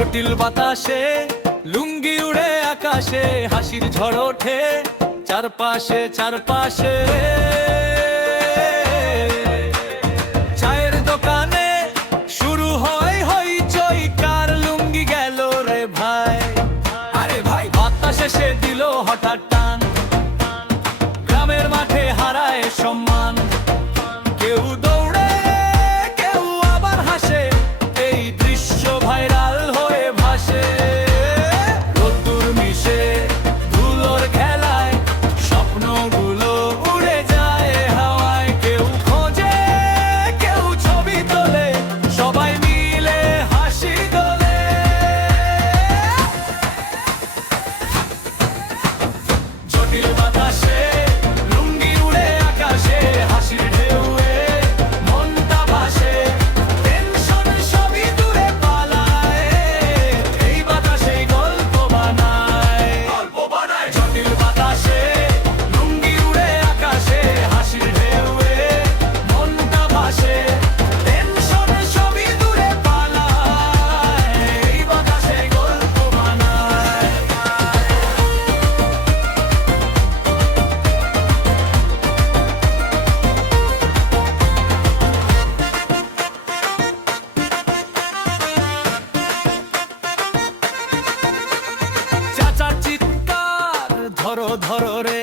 জটিল বাতাসে লুঙ্গি উড়ে আকাশে, হাসির ঝড় ওঠে চারপাশে চারপাশে। চায়ের দোকানে শুরু হয় হইচই, কার লুঙ্গি গেল রে ভাই। আরে ভাই, বাতাসে সে দিল হঠাৎ টান, গ্রামের মাঠে হারায় সম্মান। কেউ দৌড়ে, কেউ আবার হাসে, এই দৃশ্য ভাইরাল হয়ে ভাসে। রোদ্দুর মিশে ধুলোর খেলায় স্বপ্নগুলো উড়ে যায় হাওয়ায়। কেউ খোঁজে, কেউ ছবি তোলে, সবাই মিলে হাসি তোলে। জটিল বাতাসে লুঙ্গি উড়ে আকাশে, হাসির ঢেউয়ে মনটা ভাসে। টেনশন সবই দূরে পালায়, এই বাতাসেই গল্প বানায়। জটিল বাতাসে লুঙ্গি উড়ে আকাশে, হাসির ঢেউয়ে মনটা ভাসে। টেনশন সবই দূরে পালায়, এই বাতাসেই গল্প বানায়। চাচার চিৎকার, ধরো ধরো রে